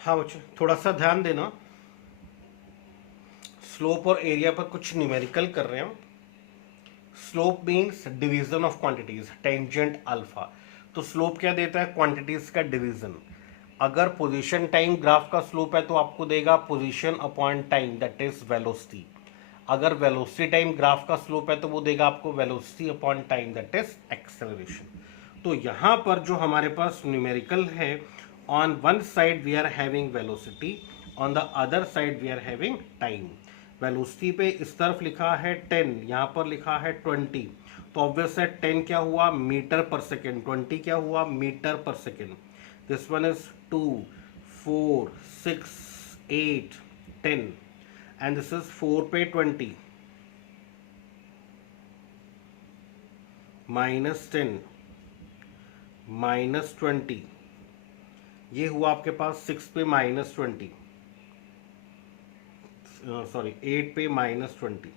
हाँ बच्चों, थोड़ा सा ध्यान देना। स्लोप और एरिया पर कुछ न्यूमेरिकल कर रहे हैं। Slope means division of quantities, tangent alpha. तो स्लोप क्या देता है? क्वांटिटीज का डिवीजन। अगर पोजीशन टाइम ग्राफ का स्लोप है तो आपको देगा position upon time, that is velocity. अगर वेलोसिटी टाइम ग्राफ का स्लोप है तो वो देगा आपको velocity upon time, that is acceleration. तो यहां पर जो हमारे पास न्यूमेरिकल है, on one side we are having velocity, on the other side we are having time. Velocity पे इस तरफ लिखा है 10, यहाँ पर लिखा है 20। तो ऑब्वियस है 10 क्या हुआ? Metre per second. 20 क्या हुआ? Metre per second. This one is 2, 4, 6, 8, 10 and this is 4 पे 20 -10 -20, ये हुआ आपके पास 6 पे -20, सॉरी 8 पे -20,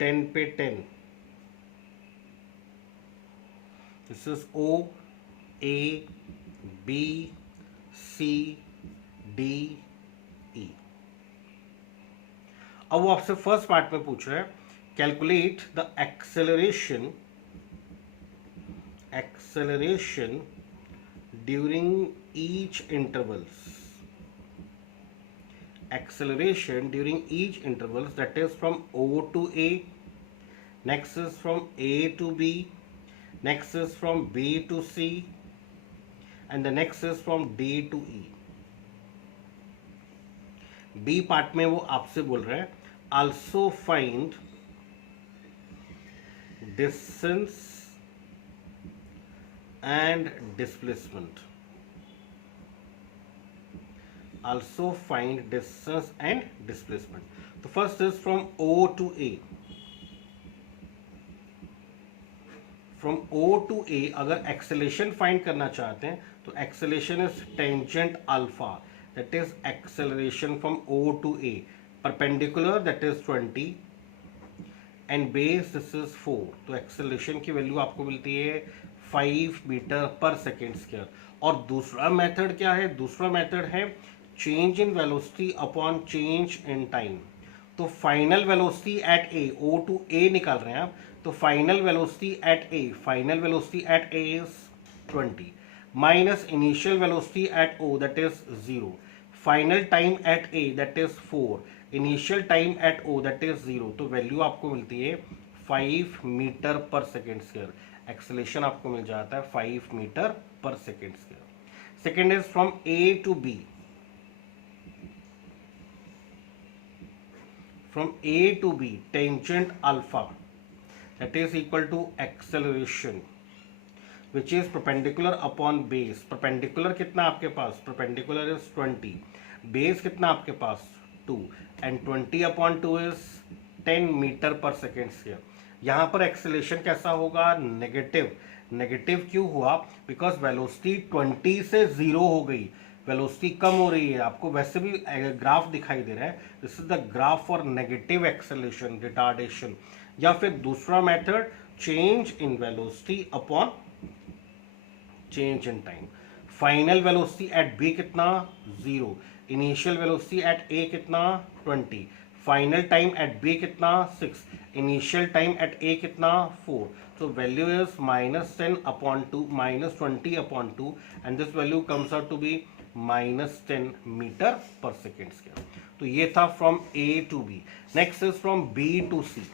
10 पे 10। This is O, A, B, C, D, E। अब वो आपसे फर्स्ट पार्ट में पूछ रहा है, calculate the acceleration during each intervals. Acceleration during each intervals, that is from O to A, next is from A to B, next is from B to C, and the next is from D to E। B part में वो आपसे बोल रहे हैं also find distance and displacement। also find distance and displacement। तो first is from O to A। from O to A अगर acceleration find करना चाहते हैं तो acceleration is tangent alpha, that is acceleration from O to A। Perpendicular that is 20 and base this is 4। तो acceleration की value आपको मिलती है 5 मीटर पर सेकेंड स्क्वायर। और दूसरा मेथड क्या है? दूसरा मेथड है change in velocity upon change in time. तो final velocity at A, O to A निकाल रहे हैं आप, तो final velocity at A is 20 minus initial velocity at O, that is 0। Final time at A, that is 4, initial time at O, that is 0। तो value आपको मिलती है 5 metre per second square. Acceleration आपको मिल जाता है 5 metre per second square. Second is from A to B। from A to B, tangent alpha, that is equal to acceleration which is perpendicular upon base। perpendicular कितना आपके पास? perpendicular is 20, base कितना आपके पास? 2 and 20 upon 2 is 10 metre per second square. यहाँ पर acceleration कैसा होगा? Negative. Negative क्यों हुआ? बिकॉज वेलोसिटी 20 से 0 हो गई, वेलोसिटी कम हो रही है। आपको वैसे भी ग्राफ दिखाई दे रहा है, this is the graph for negative acceleration, retardation. या फिर दूसरा method change in velocity upon change in time. Final velocity at B कितना? 0। इनिशियल वेलोसिटी एट ए कितना? 20। फाइनल टाइम एट बी कितना? 6। इनिशियल टाइम एट ए कितना? 4। so value is -10 upon 2, -20 upon 2, and this value comes out to be -10 metre per second square. तो ये था from A to B। Next is from B to C।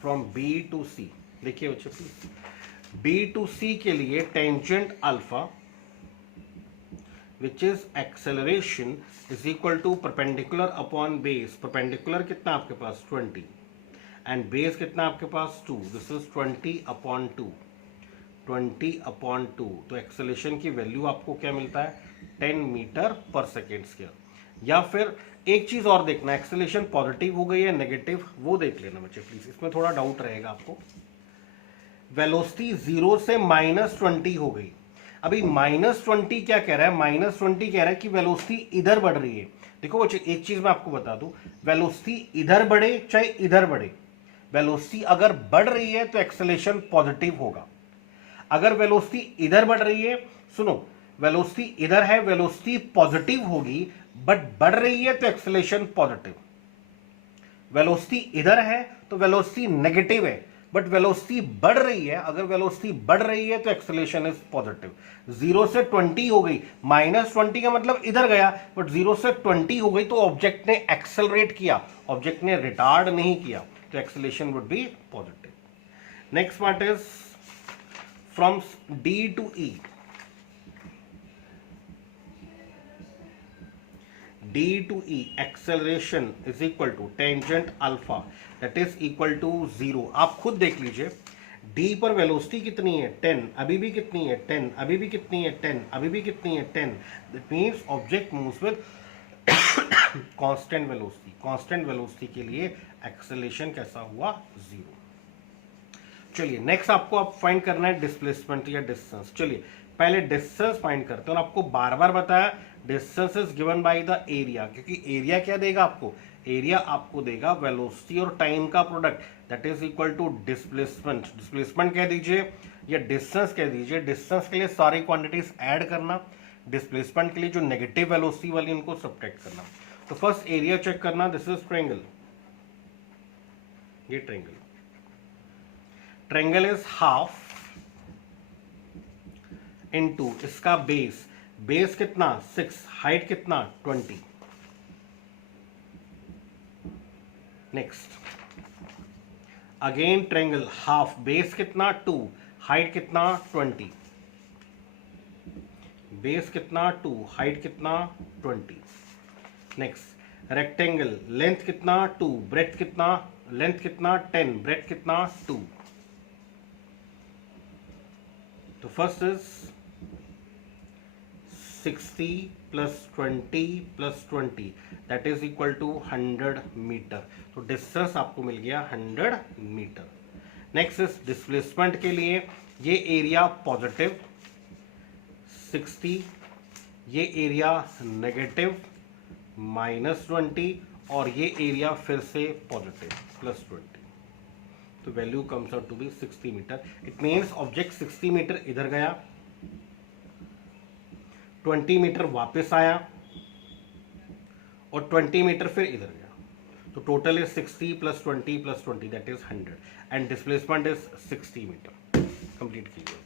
From B to C देखिए बच्चे please, B to C के लिए tangent alpha which is acceleration is equal to perpendicular upon base। perpendicular कितना आपके पास? 20 and base कितना आपके पास? 2। this is 20 upon 2, 20 upon 2। तो acceleration की वैल्यू आपको क्या मिलता है? 10 मीटर पर सेकेंड स्क्वायर। या फिर एक चीज और देखना, एक्सेलरेशन पॉजिटिव हो गई है नेगेटिव, वो देख लेना बच्चे प्लीज, इसमें थोड़ा डाउट रहेगा आपको। वेलोसिटी 0 से -20 हो गई। अभी -20 क्या कह रहा है? -20 कह रहा है कि वेलोसिटी इधर बढ़ रही है, देखो बच्चे एक चीज मैं आपको बता दूं, वेलोसिटी इधर बढ़े चाहे इधर बढ़े, वेलोसिटी अगर बढ़ रही है तो एक्सेलेरेशन पॉजिटिव होगा। अगर वेलोसिटी इधर बढ़ रही है, सुनो, वेलोसिटी इधर है, वेलोसिटी पॉजिटिव होगी, बट बढ़ रही है तो एक्सेलेरेशन पॉजिटिव। वेलोसिटी इधर है तो वेलोसिटी नेगेटिव है, बट वेलोसिटी बढ़ रही है, अगर वेलोसिटी बढ़ रही है तो एक्सेलेरेशन इज पॉजिटिव। 0 से 20 हो गई, -20 का मतलब इधर गया, बट 0 से 20 हो गई तो ऑब्जेक्ट ने एक्सेलरेट किया, ऑब्जेक्ट ने रिटार्ड नहीं किया, तो acceleration would be positive. Next part is from D to E. D to E acceleration is equal to tangent alpha, that is equal to 0। आप खुद देख लीजिए, D पर वेलोसिटी कितनी है 10, अभी भी कितनी है 10, अभी भी कितनी है 10, अभी भी कितनी है 10। That means object moves with constant velocity. Constant velocity के लिए एक्सेलरेशन कैसा हुआ 0। चलिए नेक्स्ट आपको अब फाइंड करना है डिस्प्लेसमेंट या डिस्टेंस। चलिए पहले डिस्टेंस फाइंड करते हैं, और आपको बार बार बताया distance is given by the area, क्योंकि एरिया क्या देगा आपको, एरिया आपको देगा वेलोसिटी और टाइम का product, that is equal to displacement. Displacement कह दीजिए या डिस्टेंस कह दीजिए, डिस्टेंस के लिए सारी क्वांटिटीज ऐड करना, डिस्प्लेसमेंट के लिए जो नेगेटिव वेलोसिटी वाली उनको सब्ट्रैक्ट करना। तो फर्स्ट एरिया चेक करना, दिस इज ट्रायंगल, ये triangle, triangle is half into इसका बेस, बेस कितना 6, हाइट कितना 20। Next again triangle, half, base कितना 2, हाइट कितना 20, बेस कितना 2, हाइट कितना 20। नेक्स्ट रेक्टेंगल, लेंथ कितना 2, ब्रेथ कितना, लेंथ कितना 10, ब्रेथ कितना 2। तो first is 60 plus 20 plus 20 that is equal to 100 metre. तो डिस्टेंस आपको मिल गया 100 मीटर। नेक्स्ट इज डिस्प्लेसमेंट के लिए, ये एरिया पॉजिटिव 60, ये एरिया नेगेटिव -20, और ये एरिया फिर से पॉजिटिव +20। तो value comes out to be 60 metre. It means object 60 metre इधर गया, 20 मीटर वापस आया, और 20 मीटर फिर इधर गया। तो total is 60 + 20 + 20 that is 100, and displacement is 60 metre. Complete कीजिए।